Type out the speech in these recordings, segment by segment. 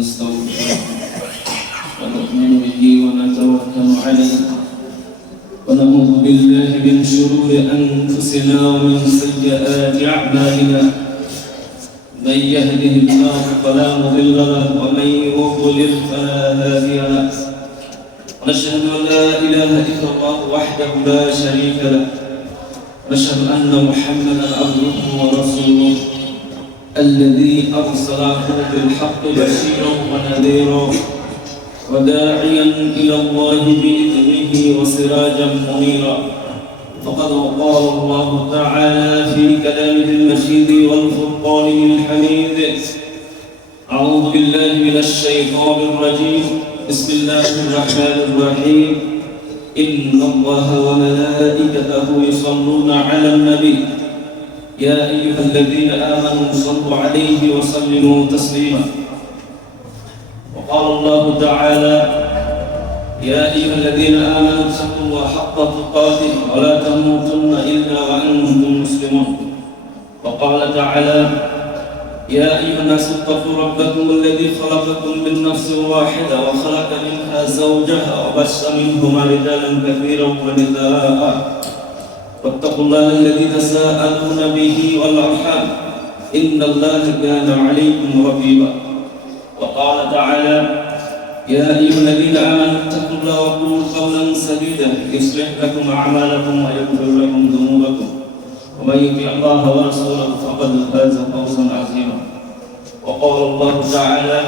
نستغفره ونؤمن به ونتوكل عليه ونعوذ بالله من شرور أنفسنا ومن سيئات أعمالنا. من يهده الله فلا مضل له ومن يضلل فلا هادي له. ونشهد أن لا إله إلا الله وحده لا شريك له. ونشهد أن محمدا عبده ورسوله. الذي أرسله بالحق بشيرا ونذيرا وداعيا إلى الله بإذنه وسراجا منيرا. فقد قال الله تعالى في كلامه المجيد والفرقان الحميد. أعوذ بالله من الشيطان الرجيم. بسم الله الرحمن الرحيم. إن الله وملائكته يصلون على النبي. يا أيها الذين آمنوا صلوا عليه وسلموا تسليما. وقال الله تعالى يا أيها الذين آمنوا اتقوا الله حق تقاته ولا تموتن إلا وأنتم مسلمون. وقال تعالى يا أيها الناس اتقوا ربكم الذي خلقكم من نفس واحدة وخلق منها زوجها وبث منهما رجالا كثيرا ونساء. واتقوا الله الذي تساءلون به والأرحام. إن الله كان عليكم رقيبا. وقال تعالى يا أيها الذين آمنوا اتقوا الله وقولوا قولا سديدا يصلح لكم أعمالكم ويغفر لكم ذنوبكم. ومن يطع الله ورسوله فقد فاز فوزا عظيما. وقال الله تعالى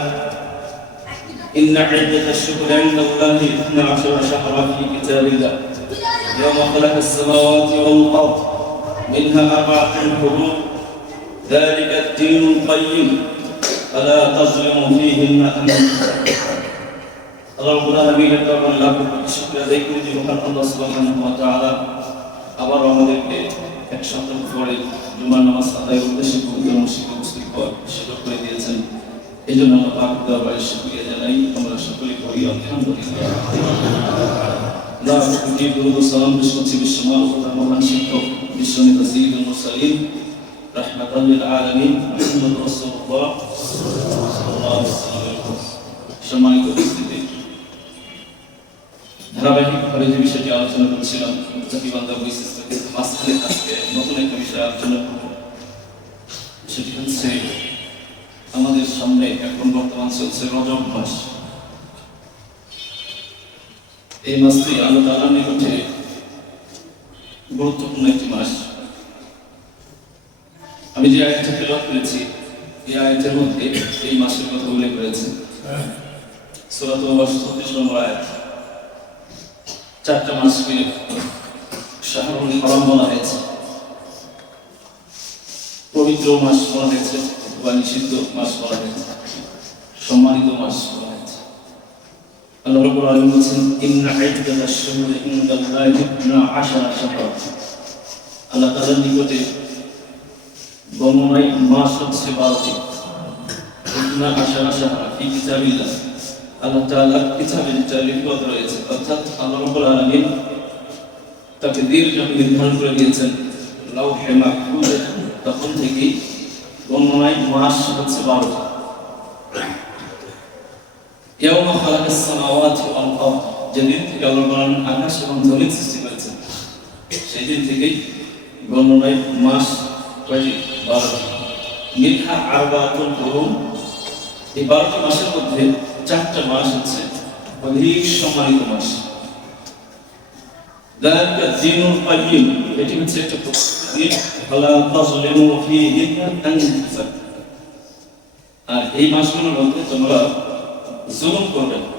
إن عده الشهور عند الله اثنا عشر شهرا في كتاب الله. يوم خلق السماوات والأرض منها أربعة حروف ذلك الدين القيم فلا تظلموا فيهن أنفسكم আল্লাহ রাব্বুল আলামিনের দরবারে লাখ কোটি শুকরিয়া আদায় করি যে মহান আল্লাহ সুবহানাহু ওয়া তাআলা আবার আমাদেরকে এক সপ্তাহ পরে জুমার নামাজ আদায়ের উদ্দেশ্যে পবিত্র মসজিদে উপস্থিত হওয়ার সুযোগ করে দিয়েছেন এই জন্য আমরা পাক দরবারে শুকরিয়া জানাই আমরা সকলে করি আলহামদুলিল্লাহ উপস্থিতি। ধারাবাহিকভাবে যে বিষয়টি আলোচনা করছিলাম জাতিবান্ধব বৈশিষ্ট্যকে মাঝখানে আজকে নতুন একটা বিষয় আলোচনা করব। সেটি হচ্ছে, আমাদের সামনে এখন বর্তমান চলছে রজব মাস। এই মাসটি আল্লাহ তাআলার নিকটে গুরুত্বপূর্ণ একটি মাস। আমি যে আয়াতটা তেলাওয়াত করেছি, এই আয়াতের মধ্যে এই মাসের কথা উল্লেখ করেছে সূরা তোবা 36 নম্বর আয়াত। চারটা মাসকে শাহরুল হারাম বলা হয়েছে। পবিত্র মাস বলা হয়েছে বা নিষিদ্ধ মাস বলা হয়েছে, সম্মানিত মাস বলা আল্লাহ রাব্বুল আলামিন বলেন ইন্না ইদ্দাতাশ শুহুরি ইনদাল্লাহি ইবনা আশারা শাহরা। আল্লাহ তাআলার নিকটে গণনায় মাস হচ্ছে বারোটি ইবনা আশারা শাহরা ফি কিতাবিল্লাহ। আল্লাহ তাআলা কিতাবে যেটা লিপিবদ্ধ রয়েছে, অর্থাৎ আল্লাহ রাব্বুল আলামিন তাকে দীর্ঘ নির্ধারণ করে দিয়েছেন লাউহে মাহফুজে। তখন থেকেই গণনায় মাস হচ্ছে বারোটি ইয়াউম খালাকাস সামাওয়াতি ওয়াল আরদ যেদিন থেকে আল্লাহ তাআলা আকাশ এবং জমিন সৃষ্টি করেছেন সেই দিন থেকেই গণনায় মাস কয়টি বারোটি মিনহা আরবাতুল হুরুম এই বারোটি মাসের মধ্যে চারটা মাস হচ্ছে অধিক সম্মানিত মাস ذلك الدين القيم এটি হচ্ছে একটা দিন فلا تظلموا فيهن أنفسكم আর এই মাসগুলোর মধ্যে তোমরা জুলুম করবে না।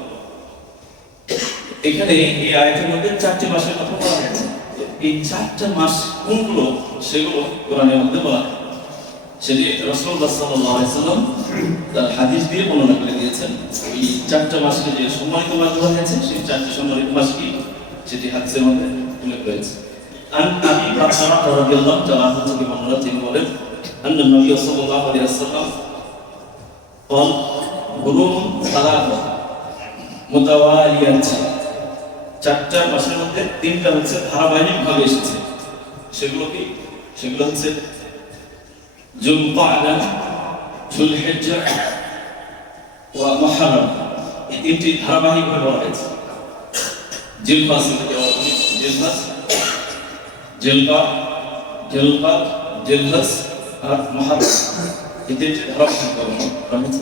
এখানে এই আয়াতের মধ্যে চারটি মাসের কথা বলা হয়েছে এই চারটা মাস কোনগুলো সেগুলো কোরআনের মধ্যে বলা হয় সেটি রাসূলুল্লাহ সাল্লাল্লাহু আলাইহি সাল্লাম তার হাদিস দিয়ে বর্ণনা করে দিয়েছেন এই চারটা মাসকে যে সম্মানিত মাস বলা হয়েছে সেই চারটি সম্মানিত মাস কি সেটি হাদিসের মধ্যে উল্লেখ রয়েছে আন আবি বাকরা রাদিয়াল্লাহু তাআলা আনহু থেকে বর্ণনা তিনি বলেন أن النبي صلى الله عليه وسلم قال হুরুম সালাদ মোতাওয়ালিয়াত। চারটা মাসের মধ্যে তিনটা হচ্ছে ধারাবাহিকভাবে এসেছে। সেগুলো কি? সেগুলো হচ্ছে জুলকাআদা জুলহিজ্জা ওয়া মুহররম এই তিনটি ধারাবাহিকভাবে রয়েছে জিলফাস জিলফাস জিলফা জিলফা জিলফাস আর মুহররম এই তিনটি ধারাবাহিকভাবে রয়েছে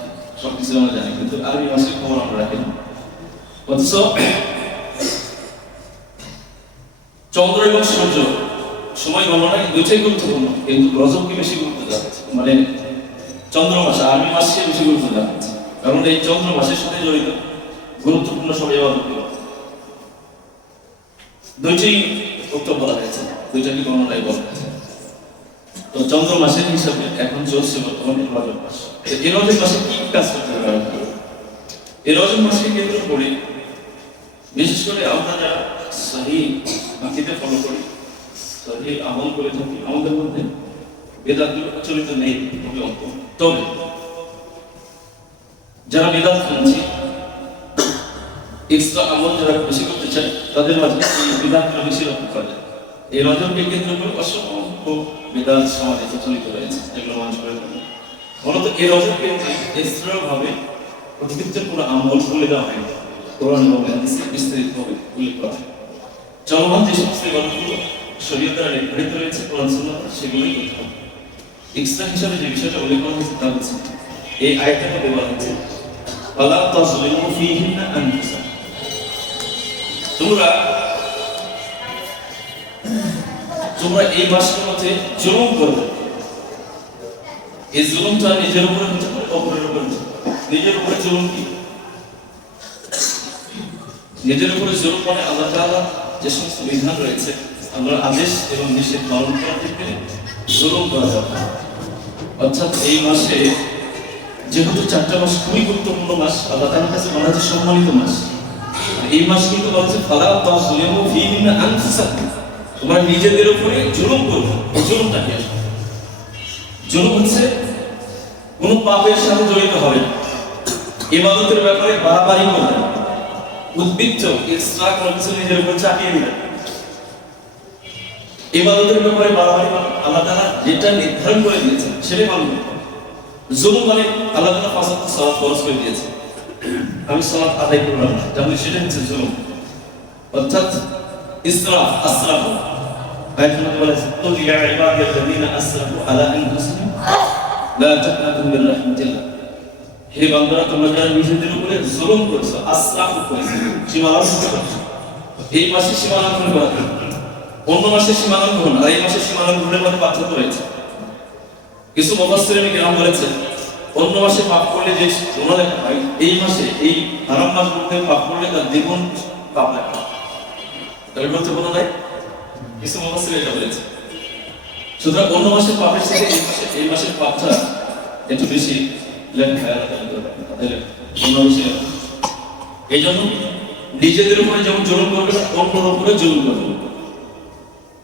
সব আমরা জানি, কিন্তু আরবি মাসের খবর আমরা রাখি না। অথচ চন্দ্র এবং সূর্য সময় গণনায় দুইটাই গুরুত্বপূর্ণ, কিন্তু রজবকে বেশি গুরুত্ব দেওয়া হয়েছে মানে চন্দ্র মাস আরবি মাসকে বেশি গুরুত্ব দেওয়া হয়েছে কারণ এই চন্দ্র মাসের সাথে জড়িত গুরুত্বপূর্ণ সব ইবাদতগুলো দুইটি উত্তর বলা হয়েছে, দুইটাকে গণনায় বলা হয়েছে। তো চন্দ্র মাসের হিসাবে এখন চলছে বর্তমানে রজব মাস এই রজব কি কাজ করতে হবে? এই মাসকে কেন্দ্র করে, বিশেষ করে আমরা সহি বাকিতে ফলো করি, সহি আমল করে থাকি আমাদের মধ্যে বেদাত প্রচলিত নেই, তবে যারা বেদাত খাচ্ছি এক্সট্রা আমল যারা বেশি করতে চায়, তাদের মাঝে বেদাতগুলো বেশি লক্ষ্য করা যায়। এই রজবকে কেন্দ্র করে অসংখ্য বেদাত সমাজে প্রচলিত রয়েছে যেগুলো মানুষ করে মূলত এই রজবকে এক্সট্রা ভাবে পৃথিবীতে কোনো আমল বলে দেওয়া হয়নি কোরআন এবং বিস্তারিতভাবে উল্লেখ করা হয়। চলমান যে সমস্ত গল্পগুলো শরীয়ত নির্ধারিত রয়েছে, কোরআন সুন্নাহ সেগুলোই করতে এক্সট্রা হিসাবে যে বিষয়টা উল্লেখ করা হয়েছে তা হচ্ছে, এই মধ্যে বলা হচ্ছে ফালা তাজলিমু ফীহিন্না আনফুসাকুম। তোমরা তোমরা এই মাসের মধ্যে জুলুম করবে। এই জুলুমটা নিজের উপরে হতে পারে অপরের উপরে হতে পারে। নিজের উপরে জুলুম কি নিজের উপরে জুলুম মানে আল্লাহ তাআলা যে সমস্ত বিধান রয়েছে আল্লাহর আদেশ এবং নিষেধ পালন করার ক্ষেত্রে জুলুম করা যাবে অর্থাৎ এই মাসে যেহেতু চারটা মাস খুবই গুরুত্বপূর্ণ মাস, আল্লাহ তাআলার কাছে বলা হচ্ছে সম্মানিত মাস এই মাস কিন্তু বলা হচ্ছে ফালা তাজলিমু ফীহিন্না আনফুসাকুম তোমরা নিজেদের উপরে জুলুম করবে জুলুমটা কি আসলে? জুলুম হচ্ছে, কোনো পাপের সাথে জড়িত হবে ইবাদতের ব্যাপারে বাড়াবাড়ি করবে উদ্বৃত্ত এক্সট্রা কোনো কিছু নিজের উপর চাপিয়ে দিবে ইবাদতের ব্যাপারে বাড়াবাড়ি আল্লাহ তাআলা যেটা নির্ধারণ করে দিয়েছেন, সেটাই পালন জুলুম মানে আল্লাহ তাআলা পাঁচ সালাত ফরজ করে দিয়েছে আমি সালাত আদায় করলাম তাহলে সেটা হচ্ছে জুলুম। অর্থাৎ ইসরাফ আসরাফ আয়াতুল বলেছে হে তোমরা যারা নিজেদের উপরে জুলুম করেছ করেছ সীমালঙ্ঘন করেছ, এই মাসে সীমালঙ্ঘন করা অন্য মাসে সীমালঙ্ঘন আর এই মাসে সীমালঙ্ঘনের মধ্যে পার্থক্য রয়েছে। কিছু মুফাসসিরিন কেরাম বলেছেন, অন্য মাসে পাপ করলে যে গুনাহ লেখা হয় এই মাসে, এই হারাম মাসগুলোতে পাপ করলে তার দ্বিগুণ পাপ লেখা হয় তাহলে গুরুত্বপূর্ণ নাই? সুতরাং অন্য মাসের পাপের থেকে এই মাসে এই মাসের পাপটা একটু বেশি এই জন্য নিজেদের উপরে যেমন জুলুম করবে না উপরে জুলুম করবে।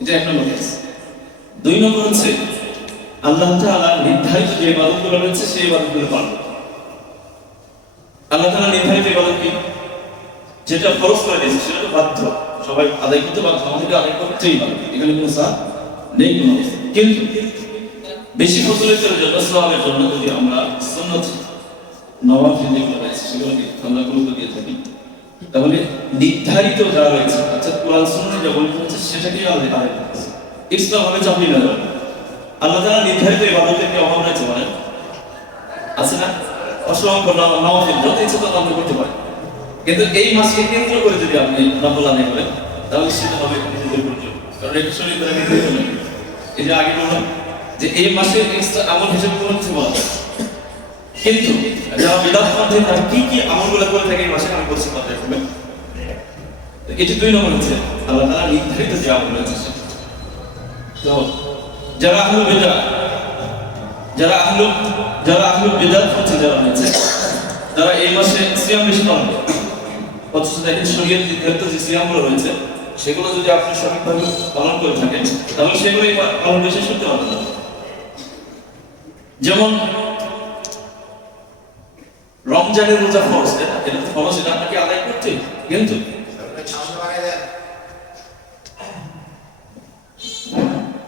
এটা এক নম্বর দুই নম্বর হচ্ছে, আল্লাহ তাআলা নির্ধারিত যে ইবাদতগুলো রয়েছে, সেই ইবাদতগুলো পালন। আল্লাহ তাআলা নির্ধারিত ইবাদত কি? যেটা ফরজ করে দিয়েছে সেটা তো বাধ্য। সবাই আদায় করতে বাধ্য আমাদেরকে আদায় করতেই হবে এখানে কোনো সার নেই কোনো। কিন্তু বেশি ফসলের জন্য সওয়াবের জন্য যদি আমরা সুন্নত নওয়াফিল যেগুলো রয়েছে সেগুলোকে আমরা গুরুত্ব দিয়ে থাকি তাহলে নির্ধারিত যা রয়েছে অর্থাৎ কোরআন সুন্নাহ যা বলে হচ্ছে সেটাকেই আদায় আদায় করতে হবে চাপিয়ে না যাবে আল্লাহ তাআলা নির্ধারিত ইবাদতের কি অভাব রয়েছে মানে আছে না? অসংখ্য নওয়াফিল যত ইচ্ছে তত আমরা করতে পারি। কিন্তু এই মাসকে কেন্দ্র করে যদি আপনি নফল আদায় করেন, তাহলে সেটা হবে নিজেদের প্রয়োজন কারণ এটা শরীর নয় এই যে আগে বললাম যে এই আমল হিসেবে কিছু বলা কিন্তু যারা তারা কি কি আমলগুলো করে থাকে এই মাসে, আমি রাখবেন এটি দুই নম্বর হচ্ছে, আল্লাহ তাআলা নির্ধারিত যে আমল সেটা। তো যারা আহলু বেদা যারা আহলু যারা আহলু বেদাত হচ্ছে যারা রয়েছে যারা এই মাসে সিয়াম অথচ দেখেন শরীয়ত নির্ধারিত যে সিয়ামগুলো রয়েছে, সেগুলো যদি আপনি সঠিকভাবে পালন করে থাকেন, তাহলে সেগুলোই পালন বেশি করতে পারবেন। যেমন রমজানের রোজা ফরজ, এটা? ফরজ, এটা আপনাকে আদায় করতে কিন্তু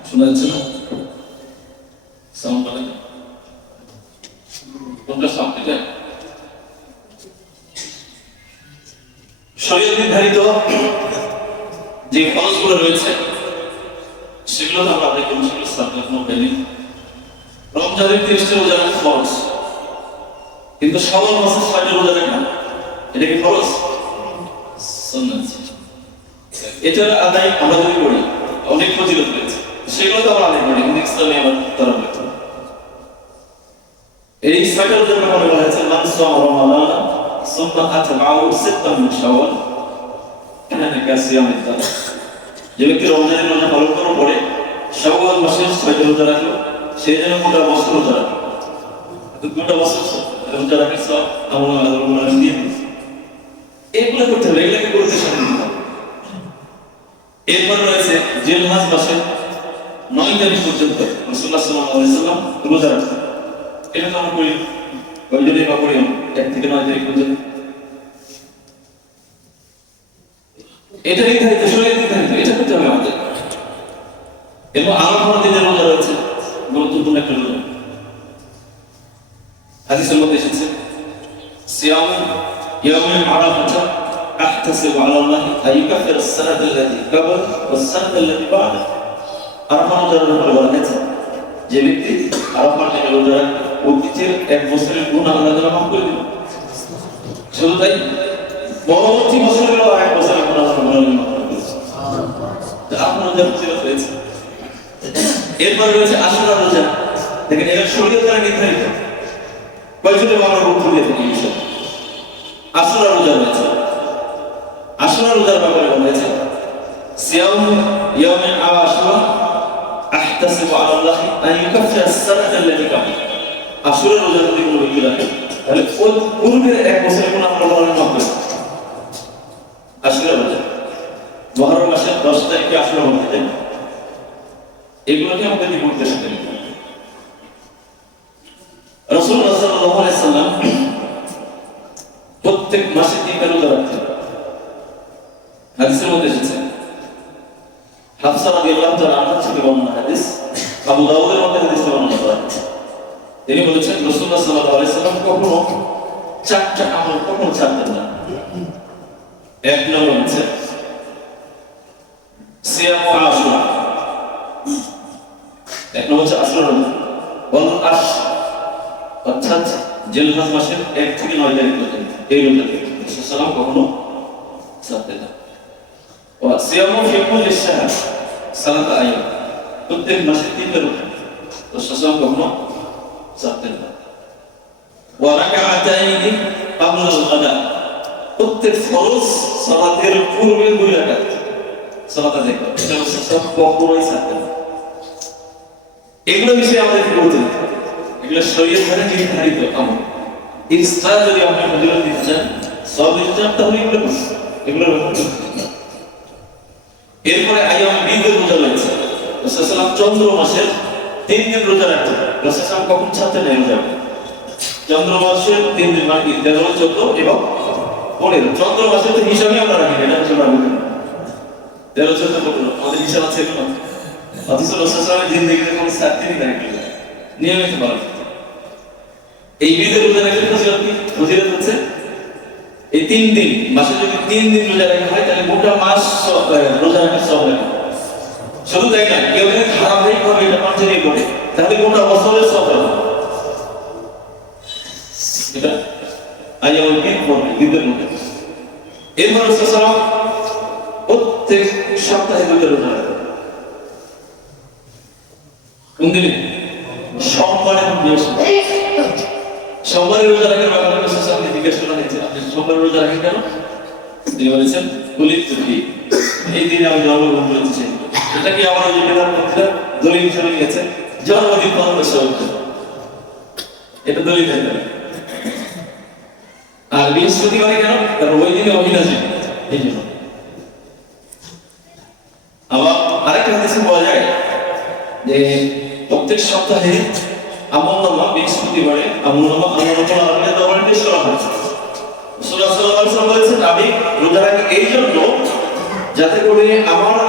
শোনা যাচ্ছে না? সাউন্ড কোনটা সাউন্ড শরীর নির্ধারিত যে ফরজগুলো রয়েছে, সেগুলো তো আমরা আদায় সেগুলো সাবজেক্ট কোনো ভ্যালি রমজানের তিরিশটা রোজা ফরজ কিন্তু সবার মাসে ছয়টা রোজা রাখা এটা কি ফরজ সুন্নাত। এটা আদায় আমরা যদি করি, অনেক ফজিলত রয়েছে সেগুলো তো আমরা আদায় করি ইসলামে আমার তারা এই ছয়টা রোজার ব্যাপারে বলা হয়েছে, মান সাম রমাদান সুম্মা আতবাউ সিত্তান মিন শাওয়াল কানা কাসিয়ামিদ দার যে ব্যক্তি রমজানের রোজা পালন করার পরে শাওয়াল মাসে ছয়টা রোজা রাখল সেই জন্য গোটা বছর রোজা রাখল গোটা বছর রোজা রাখে সব আমরা আল্লাহ দিয়ে দিয়েছে এগুলো করতে হবে এগুলোকে করতে হবে এরপর রয়েছে জেল মাস মাসে নয় তারিখ পর্যন্ত রসুল্লাহ সাল্লাম রোজা রাখতেন এটা তো আমরা করি কয়জনে বা করি আমরা? এক থেকে নয় তারিখ পর্যন্ত এটা নির্ধারিত শরীর নির্ধারিত এটা করতে হবে আমাদের এবং আরো কোনো দিনের রোজা রয়েছে গুরুত্বপূর্ণ একটা রোজা হাদিসের মধ্যে এসেছে সিয়াম يوم عرفة أحتسب على الله أن يكفر السنة التي قبل والسنة التي بعده আরাফা রোজার ব্যাপারে বলা হয়েছে যে ব্যক্তি আরাফার দিনে রোজা রাখবে অতীতের এক বছরের গুণ আল্লাহ তাআলা মাফ করে দিবেন। শুধু তাই? পরবর্তী বছরেরও এক বছরের গুণ আল্লাহ মাফ করে দিবেন। আরাফা ফজিলত রয়েছে এরপর রয়েছে আশুরা রোজা। দেখেন এটা শরীয়ত দ্বারা নির্ধারিত। কয়েকজনে আমরা বক্তব্য দিয়ে থাকি বিষয়ে? আশুরা রোজা রয়েছে। আশুরা রোজার ব্যাপারে বলা হয়েছে সিয়াম ইয়াউমিন আশুরা আহতাসিবু আলা আল্লাহ আন ইউকাফিরা as-সানাতা আল্লাতী আশুরা রোজা যদি কোনো ব্যক্তি রাখে? তাহলে ওই পূর্বের এক বছরের কোনো আমরা মাফ করে আশুরা রোজা। মহরম মাসের দশ তারিখে আশুরা বলতে তাই? এগুলোকে আমাদেরকে করতে হবে। রাসূলুল্লাহ সাল্লাম প্রত্যেক মাসে তিনটা রোজা রাখতেন। হাদিসের মধ্যে এসেছে, হাফসা থেকে হাদিস, আবু দাউদের মধ্যে হাদিস বর্ণনা করা হয়েছে। তিনি বলেছেন, রাসূলুল্লাহ সাল্লাল্লাহু আলাইহি সাল্লাম কখনো চারটা আমল কখনো ছাড়তেন না। এক নম্বর হচ্ছে সিয়াম আশুরা। এক নম্বর হচ্ছে আশুরা। বল আশ, অর্থাৎ জেলহাজ মাসের এক থেকে নয় তারিখ পর্যন্ত। এই রোজাকে সালাম কখনো ছাড়তেন না। ও সিয়াম ফিকুল ইশাহার সালাত আয়াম প্রত্যেক মাসে তিনটা রোজা। সালাম কখনো ছাড়তেন না ও রাকাআতাইনি আল-গাদা প্রত্যেক ফরজ সালাতের পূর্বে দুই রাকাত। সালাত আদায় করা। এটা সালাম কখনোই ছাড়তেন এগুলো বিষয়ে আমাদেরকে বলতে দিতে এগুলো শরীর দ্বারা নির্ধারিত আমল। এক্সট্রা যদি আপনি ফজিলত দিতে চান, সব দিতে চান তাহলে এগুলো করতে হবে। এরপরে আয়াম বিদের রোজা রসুলাম চন্দ্র মাসের তিন দিন রোজা রাখতে রসুলাম কখন ছাড়তে নেই রোজা চন্দ্র মাসের তিন দিন মানে কি? তেরো চোদ্দ এবং পনেরো চন্দ্র মাসের তো হিসাবে আমরা রাখি না, এটা হচ্ছে। তেরো চোদ্দ পনেরো আমাদের হিসাব আছে অথচ রসুলামের জিন্দগিতে কোনো সাথী নাই। নিয়মিত হবে। এই বিদের রোজা রাখলে ফজিলত হচ্ছে এই তিন দিন মাসে যদি তিন দিন রোজা রাখা হয় তাহলে গোটা মাস রোজা রাখার সব লাগে শুধু তাই না, কেউ যদি ধারাবাহিক ভাবে এটা কন্টিনিউ করে তাহলে গোটা বছরের সব এটা আজ আমার ঈদ পড়বে ঈদের মধ্যে এরপর প্রত্যেক সপ্তাহে দুটো রোজা রাখে। কোন দিনে? সোমবারে সোমবারে রোজা রাখার ব্যাপারে রসুলামকে জিজ্ঞেস করা হয়েছে আপনি সোমবারে রোজা রাখেন কেন? তিনি বলেছেন এই দিনে আমি জন্মগ্রহণ করেছি। এটা কি আমার বেদার মধ্যে দলিল হিসেবে গেছে? জন্মদিন হবে এটা দলিল হয়ে যাবে। আর বৃহস্পতিবারে কেন? কারণ ওই দিনে অভিনাশী এই জন্য। আবার আরেকটা হাদিসে পাওয়া যায় যে, প্রত্যেক সপ্তাহে আমল বৃহস্পতিবারে আল্লাহর দরবারে পেশ করা সাল্লাল্লাহু বলেছেন আমি রোজা রাখি এই জন্য যাতে করে আমার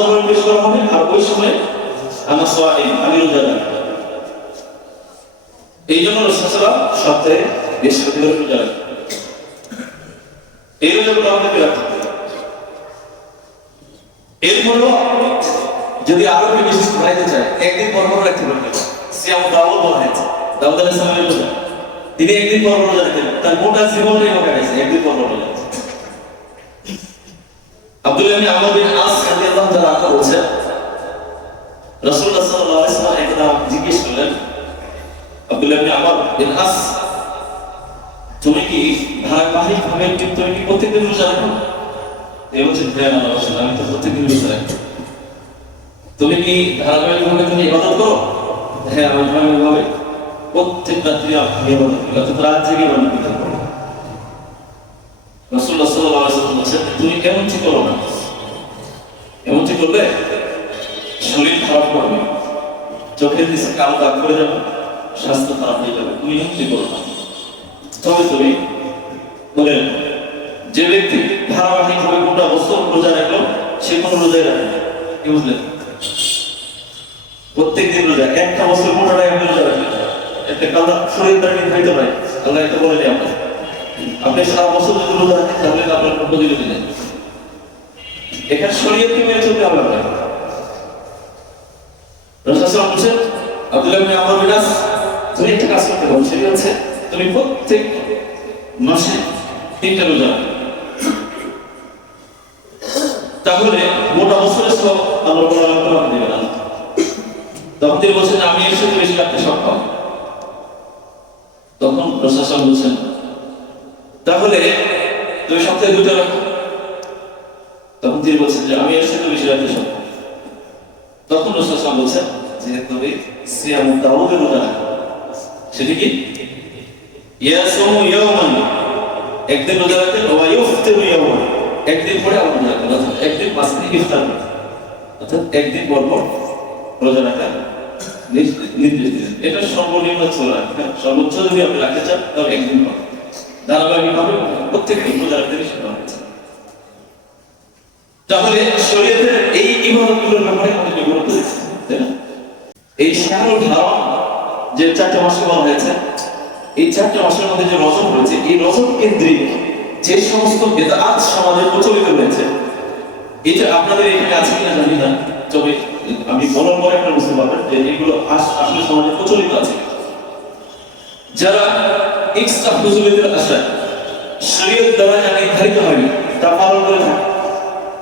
নামাটা পেশ হবে আর ওই সময় আমার সোয়াইম আমি রোজা রাখি এই জন্য রসুলাম সপ্তাহে বৃহস্পতিবার রোজা রাখি এই রোজাগুলো আমাদেরকে রাখতে এরপরেও যদি আরও বেশি বাড়াইতে চায়, একদিন পর পর রাখতে পারবে। সিয়াম দাউদ বলা হয়েছে দাউদ আলাইহিস সালামের তিনি একদিন পর রোজা রাখতেন তার গোটা জীবনটাই হোক গেছে, একদিন পর রোজা। আব্দুল্লাহ ইবনে আমর আনহু বলেছেন রাসূলুল্লাহ সাল্লাল্লাহু আলাইহি ওয়াসাল্লাম একদা জিজ্ঞেস করলেন আব্দুল্লাহ আমর বিন তুমি কি ধারাবাহিকভাবে তুমি কি প্রত্যেকদিন রোজা রাখো? এই বলছেন প্রেম আল্লাহ রাসূল, আমি তো প্রত্যেকদিন রোজা রাখি। তুমি কি ধারাবাহিকভাবে তুমি ইবাদত করো? হ্যাঁ আমি ধারাবাহিকভাবে প্রত্যেক রাত্রি আমি ইবাদত করি অর্থাৎ রাত জেগে ইবাদত রাসূলুল্লাহ সাল্লাল্লাহু আলাইহি ওয়াসাল্লাম বলেছেন তুমি এমনটি করো না। এমনটি করলে? শরীর খারাপ করবে। চোখের নিচে কালো দাগ করে যাবে স্বাস্থ্য খারাপ হয়ে যাবে। তুমি এমনটি করো না তবে তুমি রেখো, যে ব্যক্তি ধারাবাহিকভাবে গোটা বছর রোজা রাখল সে কোনো রোজাই রাখে কি বুঝলেন প্রত্যেক দিন রোজা একটা বছর গোটাটাই আপনি রোজা রাখেন একটা কাদা শরীর দ্বারা নির্ধারিত নয় আল্লাহ এটা বলে দেয় আপনার আপনি সারা বছর যদি রোজা রাখেন তাহলে আপনার কোনো প্রতিযোগী নেই এখানে আপনার রসুল বলছেন, আব্দুল্লাহ ইবনে আমর বিন আস, তুমি একটা কাজ করতে পারো। সেটা হচ্ছে তুমি প্রত্যেক মাসে তিনটা রোজা তাহলে মোটা বছরের সব আল্লাহ তোমাকে দেবে না তখন তিনি বলছেন, আমি এর সাথে বেশি রাখতে সক্ষম। তখন প্রশাসন বলছেন, তাহলে তুমি সপ্তাহে দুটো রাখো। তখন তিনি বলছেন যে, আমি এর বেশি রাখতে সক্ষম তখন প্রশাসন বলছেন যে তুমি সিয়াম দাউদের রাখো। সেটা কি? ইয়াসুমু একদিন রোজা ইয়াওমান। একদিন পরে আবার রোজা রাখতেন একদিন মাঝখানে ইফতার অর্থাৎ একদিন পর পর রোজা রাখা নির্দেশ দিলেন এটা সর্বনিম্ন ছিল সর্বোচ্চ যদি আপনি রাখতে চান, তাহলে একদিন পর। ধারাবাহিকভাবে প্রত্যেক দিন রোজা রাখতে নিষেধ তাহলে শরীয়তের এই ইবাদতগুলোর ব্যাপারে আমাদেরকে গুরুত্ব দিচ্ছে? এই শাহরুল হারাম যে চারটা মাসকে বলা হয়েছে, এই চারটা মাসের মধ্যে যে রজব রয়েছে, এই রজব কেন্দ্রিক যে সমস্ত বেদাত সমাজে প্রচলিত রয়েছে, এটা আপনাদের এখানে আছে কিনা জানি না, তবে আমি বলার পরে আপনারা বুঝতে পারবেন যে এগুলো আসলে সমাজে প্রচলিত আছে। যারা এক্সট্রা ফজলিতের আশায় শরীয়ত দ্বারা নির্ধারিত হয়নি, তা পালন করে থাকে।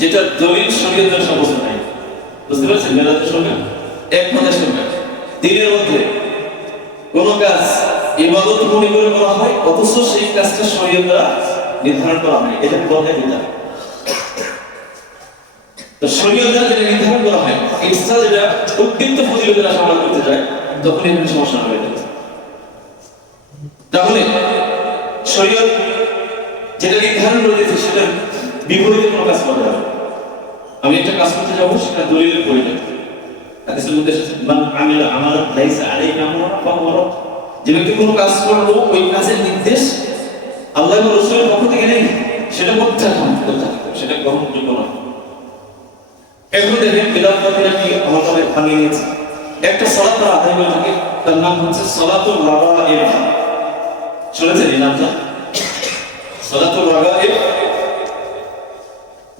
যেটা দলিল শরীয়তের সমস্ত নাই। বুঝতে পারছেন? বেদাতের সঙ্গে এক কথার সঙ্গে দিনের মধ্যে কোন কাজ ইবাদত মনে করে করা হয়, অথচ সেই কাজটা শরীয়ত দ্বারা নির্ধারণ করা হয়। এটাকে বলা হয় বিদআত তো শরীয়ত দ্বারা যেটা নির্ধারণ করা হয় এক্সট্রা যেটা উদ্বৃত্ত ফজিলত দ্বারা সমাজ করতে যায়, তখন এখানে সমস্যা হয়ে যায় তাহলে শরীয়ত যেটা নির্ধারণ করে সেটা বিপরীতে কাজ করা না। আমি একটা কাজ করতে যাব, সেটা দলিলের প্রয়োজন। হাদিসের মান যে ব্যক্তি কোনো কাজ করল, ওই কাজের নির্দেশ আল্লাহ রাসূলের পক্ষ থেকে নেই, সেটা করতে সেটা গ্রহণযোগ্য নয়। দেখেন কি আমার ভাঙিয়ে নিয়েছে। একটা তারা আদায় করে থাকে, তার নাম হচ্ছে সালাতুল রাগাইব শুনেছেন এই নামটা? সালাতুল রাগাইব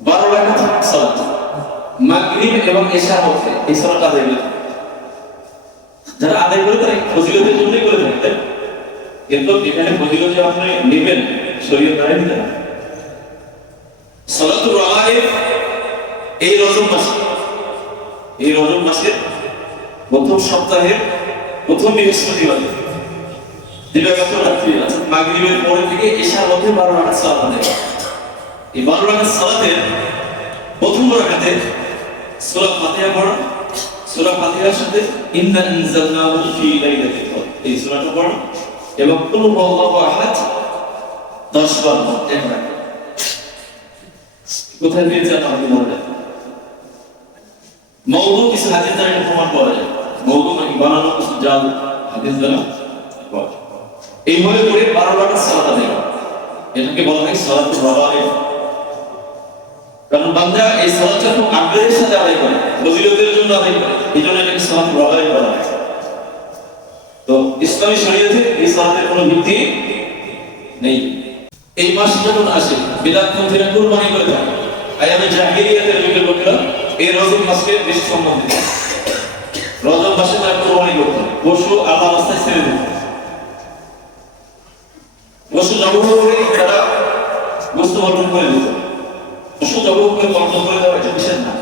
বারো রাকাত সালাত। মাগরিব এবং এশার মধ্যে, এই সালাত আদায় করে যারা আদায় করে তারা ফজিলতের জন্যই করে থাকে, তাই? কিন্তু এখানে ফজিলত আপনি নেবেন, শরীয়ত দ্বারা নিতে না সালাতুর রাগাইব এই রজব মাসে, এই রজব মাসের প্রথম সপ্তাহের প্রথম বৃহস্পতিবার। দিবাগত রাত্রি অর্থাৎ মাগরিবের পরে থেকে এশার মধ্যে বারো রাখাত সালাত এই বারো রাখাত সালাতের প্রথম রাখাতে সূরা ফাতিহা পড়া। সূরা ফাতিহার সাথে ইন্না আনজালনাহু ফি লাইলাতিল কদর। এই সূরাটা পড়া। এবং কুল হুয়াল্লাহু আহাদ 10 বার এক রাখাত কোথায় পেয়েছে আপনি বলেন মৌদু কিছু হাদিস দ্বারা এটা প্রমাণ পাওয়া যায়। মৌদু নাকি বানানো কিছু জাল, হাদিস দ্বারা। এইভাবে করে বারো রাখাত সালাত আদায় করা। এটাকে বলা হয় সালাতুর রাগাইব কারণ বান্দা এই সালাতটা খুব আগ্রহের সাথে আদায় করে, ফজিলতের জন্য আদায় করে, এই জন্য এটাকে রাগাইব বলা হয়। তো ইসলামী শরীয়তে এই সালাতের কোনো ভিত্তি নেই। এই মাস যখন আসে বিদাতপন্থীরা কুরবানি করে থাকে আয়ামে জাহিলিয়াতের যুগের লোকেরা এই রজব মাসকে বেশি সম্মান দিত রজব মাসে তারা কুরবানি করত। পশু আল্লাহ রাস্তায় ছেড়ে দিত। পশু জবহ করে তারা গোস্ত অর্জন করে দিত। পশু বন্ধ করে দেওয়া এটা না।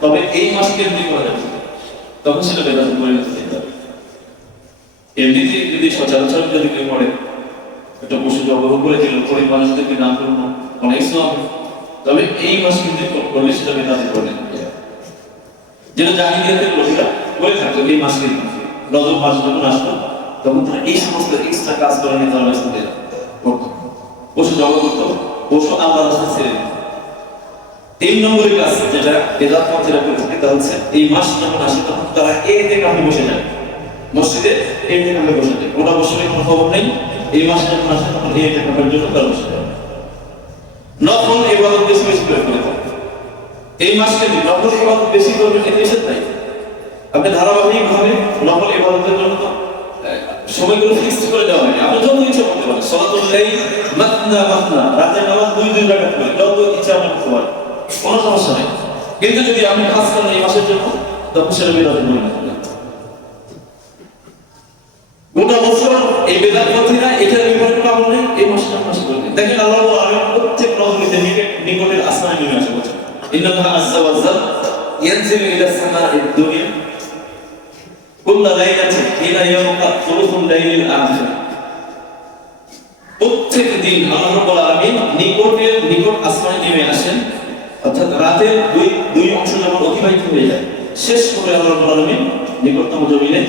তবে এই মাস কেন্দ্রিক করা যাবে? তখন সেটা বেদাত পরিণত হতে হবে এমনিতে যদি সচরাচর যদি কেউ করে একটা পশু জবহ করে দিল গরিব মানুষদেরকে দান করব অনেক সব তবে এই মাস কিন্তু করলে সেটা বেদাতে করলেন যেটা জাহিলিয়াতের লোকেরা বলে থাকতো এই মাসকে রজব মাস যখন আসতো তখন তারা এই সমস্ত এক্সট্রা কাজ করে নিয়ে তারা ব্যস্ত পশু জবহ করতো পশু আল্লাহ ছেড়ে দিত তিন নম্বরের কাজ যেটা বেদাত হচ্ছে এই মাস যখন আসে, তখন তারা এতে বসে যায় মসজিদে এতে বসে যায় কোনো খবর নেই। এই মাস যখন আসে, তখন এতে জন্য তারা বসে যায় ইবাদত বেশি বেশি করে থাকে। এই মাসকে নফল ইবাদত বেশি করবেন এতে নিষেধ নাই আপনি ধারাবাহিক ভাবে নফল ইবাদতের জন্য তো সময়গুলো ফিক্সড করে দেওয়া হয় আপনি যত ইচ্ছা করতে পারেন। মাতনা মাতনা নামাজ দুই দুই রাকাত করে যত ইচ্ছা আপনি করতে পারেন। কোনো সমস্যা নেই। কিন্তু যদি আপনি খাস করেন এই মাসের জন্য তখন সেটা বেদাতে পরিণত গোটা বছর এই বেদাত পন্থীরা এটার বিপরীত আমল নেই, এই মাসে মাসে করে দেখেন আল্লাহ আমি প্রত্যেক রজনীতে নিকট নিকটের আসমানে নেমে আসে ইন্নাল্লাহ আযজা ওয়া জাল ইয়ানজিলু ইলা সামাa'id দুনিয়া। কুল্লা লাইলাতিন হিনা ইয়াবকা থুলুথুল লাইলিল আখির। প্রত্যেক দিন আল্লাহ রাব্বুল আলামিন নিকটের নিকট আসমানে নেমে আসেন। অর্থাৎ রাতের দুই দুই অংশ যখন অতিবাহিত হয়ে যায়, শেষ করে আল্লাহ নিকটতম জমিনে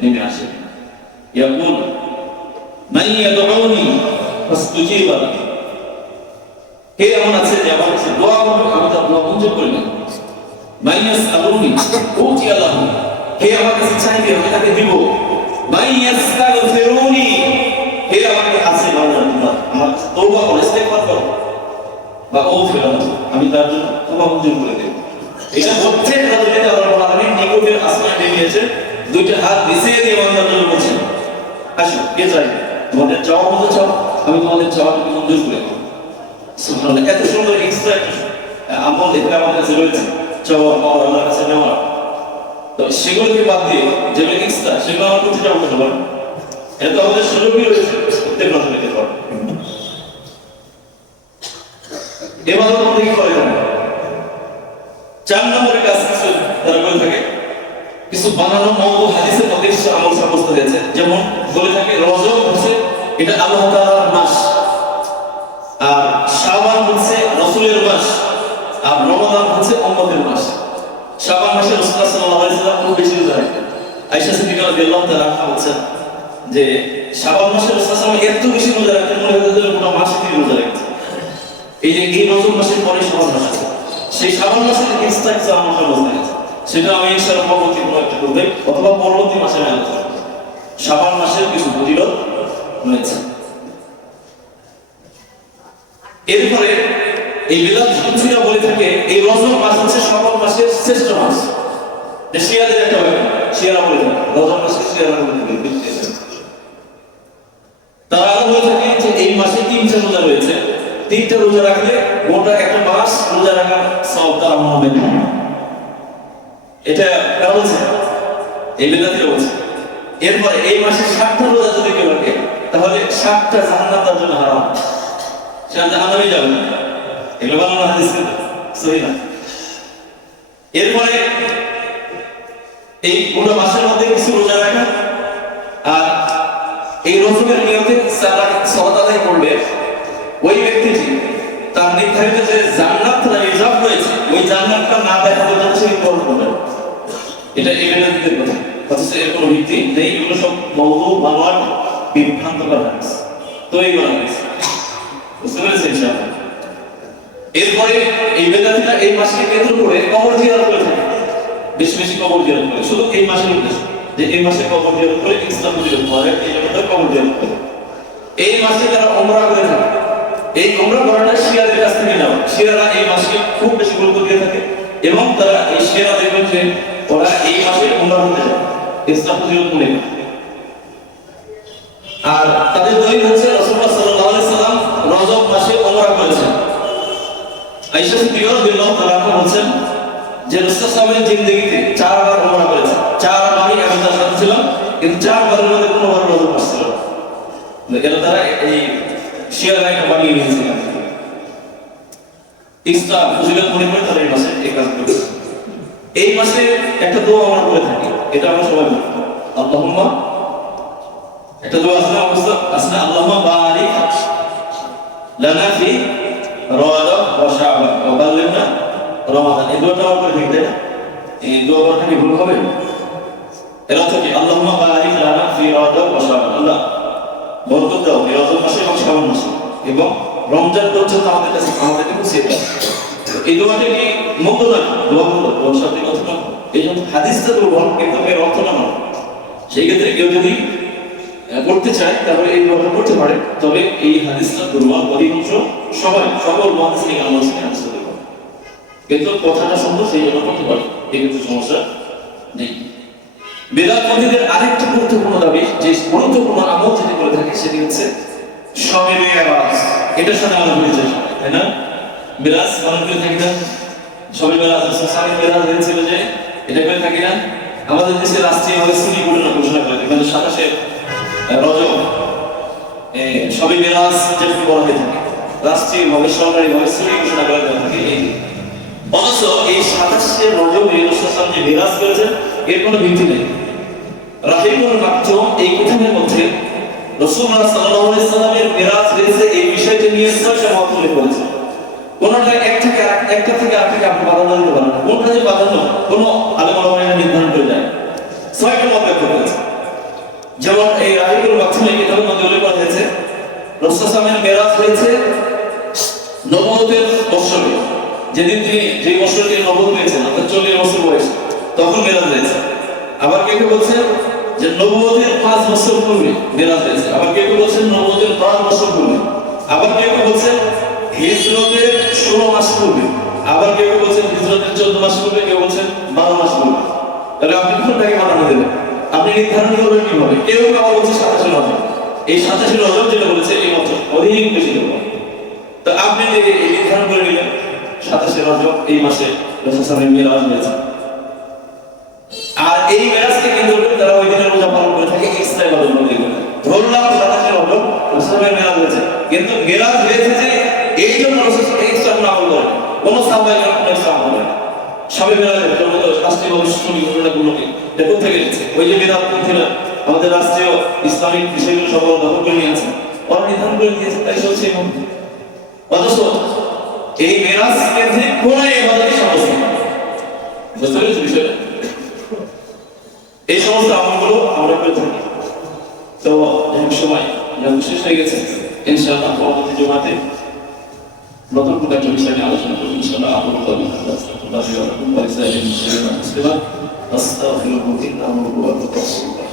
নেমে আসে। ইয়াকুল ফাসতুজিবা কে এমন আছে যে আমার কাছে দোয়া করবে আমি তার দোয়া মঞ্জুর করি না কে আমার কাছে চাইবে আমি তাকে দিব? মাই ইয়াসতাগফিরুনি। কে আমার কাছে আছে, আমার কাছে করে করো। বা ও আমি তার জন্য তওবা মঞ্জুর করে এটা নিকটের নেমেছে দুইটা হাত দিয়ে বান্দার জন্য বলছেন আসো কে চাই তোমাদের চাওয়া মতো চাও, আমি তোমাদের মঞ্জুর করে এত সুন্দর এক্সট্রা আমল আমার কাছে রয়েছে। চাওয়া, পাওয়া, আল্লাহর কাছে নেওয়া। তো সেগুলোকে বাদ দিয়ে যেগুলো এক্সট্রা সেগুলো আমার এটা তো আমাদের সুযোগই রয়েছে প্রত্যেক নিতে কাজ কিছু তারা মাস। আর শাবান হচ্ছে হচ্ছে উম্মতের মাস। শাবান মাসে খুব বেশি রোজা রাখতেন যে, শাবান মাসে রাসূলুল্লাহ এত বেশি রোজা রাখতেন মনে হতো পুরো মাসে তিনি রোজা রাখতেন এই যে এই রজব মাসের পরে শাবান মাস। আছে সেই শাবান মাসের কিছু আমল বলতে গেছে সেটা আমি ইনশাআল্লাহ পরবর্তী কোনো একটা করবে, অথবা পরবর্তী মাসে আমি আলোচনা। শাবান মাসের কিছু ফজিলত রয়েছে। এরপরে এই বেদাত পন্থীরা বলে থাকে, এই রজব মাস হচ্ছে সকল মাসের শ্রেষ্ঠ মাস। শিয়াদের একটা শিয়ারা বলে থাকে, রজব মাসে শিয়ারা বলে থাকে তারা আরও বলে থাকে যে এই মাসে তিনটা রোজা রয়েছে। তিনটা রোজা রাখলে গোটা একটা মাস রোজা রাখার সব তারা হবে এটা বলছে? এই বেদাতিরা বলছে। এরপরে এই মাসে ষাটটা রোজা যদি কেউ রাখে, তাহলে ষাটটা জাহান্নাম তার জন্য হারাম। সে জাহান্নামে যাবে। না এগুলো বানানো হাদিস সহি না। এরপরে এই পুরো মাসের মধ্যে কিছু রোজা রাখা, আর এই রজবের নিয়তে সালাত সালাত আদায় করবে ওই ব্যক্তিটি তার নির্ধারিত যে জান্নাত রিজার্ভ রয়েছে, ওই জান্নাতটা না দেখা পর্যন্ত সে গ্রহণ করবে এটা এগুলো কথা। অথচ এর কোনো ভিত্তি নেই, এগুলো সব মৌলু বাবার বিভ্রান্ত করা হয়েছে। তৈরি করা হয়েছে। বুঝতে পেরেছেন, ইনশাআল্লাহ? এরপরে এই বেদাতিরা এই মাসকে কেন্দ্র করে কবর জিয়ারত করে থাকে। বেশি বেশি কবর জিয়ারত করে। শুধু এই মাসের উদ্দেশ্য যে এই মাসে কবর জিয়ারত করে ইসলাম জিয়ারত করে, এই জন্য কবর জিয়ারত করে। এই মাসে তারা ওমরা করে থাকে। এই ওমরা করাটা শিয়াদের কাছ থেকে নেওয়া শিয়ারা এই মাসকে খুব বেশি গুরুত্ব দিয়ে থাকে এবং তারা এই শিয়ারা দেখবেন যে ওরা এই মাসে ওমরা করতে যায়। ইসলাম আর তাদের দলিল হচ্ছে সাল্লাল্লাহু আলাইহি সাল্লাম রজব মাসে ওমরা করেছেন। আয়েশা সিদ্দিকা রাদিয়াল্লাহু তাআলা বলছেন যে রাসূল সাল্লাল্লাহু চারবার ওমরা করেছেন। চারবারই আমি তার সাথে ছিলাম, কিন্তু চারবারের মধ্যে কোনোবার রজব মাস ছিল না। তারা এই শিয়ারা বানিয়ে নিয়েছিল। ইসলাম ফজিলত মনে করে তারা এই মাসে, এই কাজ করে এই মাসে একটা দোয়া আমরা করে থাকি, এটা আমরা সবাই বলি আল্লাহুম্মা, একটা দোয়া না অবস্থা? না, আল্লাহুম্মা বারিক লানা ফি রমাদান ওয়া শাবান। ওয়া বাল্লিগনা রমাদান। এই দোয়াটা আমরা থাকি, তাই এই দোয়া কি ভুল হবে? এর অর্থ কি? আল্লাহুম্মা বারিক লানা ফি রমাদান ওয়া শাবান। আল্লাহ বরকত দাও এই মাসে এবং শাবান মাসে। এবং রমজান পর্যন্ত আমাদের কাছে আমাদেরকে পৌঁছে দাও এই দোয়াটা কি নয় দোয়া মন্দ দোয়ার সাথে কথা না এই জন্য হাদিসটা দুর্বল কিন্তু এর অর্থ না সেই ক্ষেত্রে কেউ যদি করতে চায়, তাহলে এই দোয়াটা করতে পারে। তবে এই হাদিসটা দুর্বল অধিকাংশ সবাই, সকল মহাদিস থেকে আমার সাথে হাদিসটা কিন্তু কথাটা সুন্দর, সেই জন্য করতে পারে। এই কিন্তু সমস্যা নেই। বেদাতপন্থীদের আরেকটা গুরুত্বপূর্ণ দাবি, যে গুরুত্বপূর্ণ আমল যেটি করে থাকে সেটি হচ্ছে সবে মেরাজ এটার সাথে আমাদের পরিচয় তাই না? মেরাজ পালন করে থাকি না? সবে মেরাজ সারে মেরাজ হয়েছিল যে, এটা করে থাকি না? আমাদের দেশে রাষ্ট্রীয় ভাবে ছুটি ঘটনা ঘোষণা করে, কিন্তু সাতাশে রজব সবে মেরাজ যেটাকে বলা হয়ে থাকে রাষ্ট্রীয় ভাবে সরকারি ভাবে ছুটি ঘোষণা করা হয়ে থাকে এই অথচ এই সাতাশে রজবে রসুলাম যে মেরাজ করেছেন এর কোনো ভিত্তি নেই। রাহিমুল মাকতুম, এই কিতাবের মধ্যে রাসূলুল্লাহ সাল্লাল্লাহু আলাইহি সাল্লামের মিরাজ রয়েছে, এই বিষয়টি নিয়ে ছয়টা মত উল্লেখ করেছে। কোনটা এক থেকে একটা থেকে আরেকটাকে আপনি প্রাধান্য দিতে পারেন কোনটা যে প্রাধান্য কোন আলেম ওলামারা নির্ধারণ করে দেয় ছয়টা মত করেছে। যেমন এই রাহিমুল মাকতুম এই কিতাবের মধ্যে উল্লেখ করা হয়েছে রাসূল সাল্লামের মিরাজ হয়েছে নবুয়তের বৎসরে। যেদিন তিনি যে বছর তিনি নবুয়ত পেয়েছেন, অর্থাৎ চল্লিশ বছর বয়স, তখন মেরাজ হয়েছে আবার কেউ বলছেন যে নবুয়তের পাঁচ বছর পূর্বে মেরাজ হয়েছে। আবার কেউ কেউ বলছেন নবুয়তের পাঁচ বছর পূর্বে। আবার কেউ কেউ বলছেন হিজরতের ষোলো মাস পূর্বে। আবার কেউ কেউ বলছেন হিজরতের চোদ্দ মাস পূর্বে, কেউ বলছেন বারো মাস পূর্বে। তাহলে আপনি কোনটাকে মানানো দেবেন? আপনি নির্ধারণ করবেন কীভাবে? কেউ কেউ আবার বলছে সাতাশি রজব। এই সাতাশি রজব যেটা বলেছে, এই মত অধিক বেশি দেবো তো আপনি নির্ধারণ করে নিলেন, সাতাশে রজব এই মাসে রসুলের মেরাজ হয়েছে। আর এই মেরাজকে কেন্দ্র ইসলাম করে ধরলাম সাতাশে রজব রসুলের মেরাজ হয়েছে। কিন্তু মেরাজ হয়েছে যে এই জন্য রসুল কোনো আমল করে কোনো সাহাবাই কোনো আমল করে সবে মেরাজের জন্য শাস্ত্রীয় ভবিষ্যৎ ঘটনাগুলোকে দেখুন থেকে গেছে ওই যে মেরাজ পন্থীরা আমাদের রাষ্ট্রীয় ইসলামিক বিষয়গুলো সব দখল করে নিয়ে আছে ওরা নির্ধারণ করে দিয়েছে, তাই চলছে এবং অথচ এই মেরাজ কেন্দ্রিক কোন ইবাদতই সাব্যস্ত বুঝতে পেরেছি বিষয়টা? এই সমস্ত আমলগুলো আমরা করে তো অনেক সময় যেমন শেষ হয়ে গেছে, ইনশাআল্লাহ পরবর্তী জমাতে নতুন কোনো একটা বিষয় নিয়ে আলোচনা করব, ইনশাআল্লাহ আপনার কর্মী আস্তাগফিরুল্লাহ ওয়া আতুবু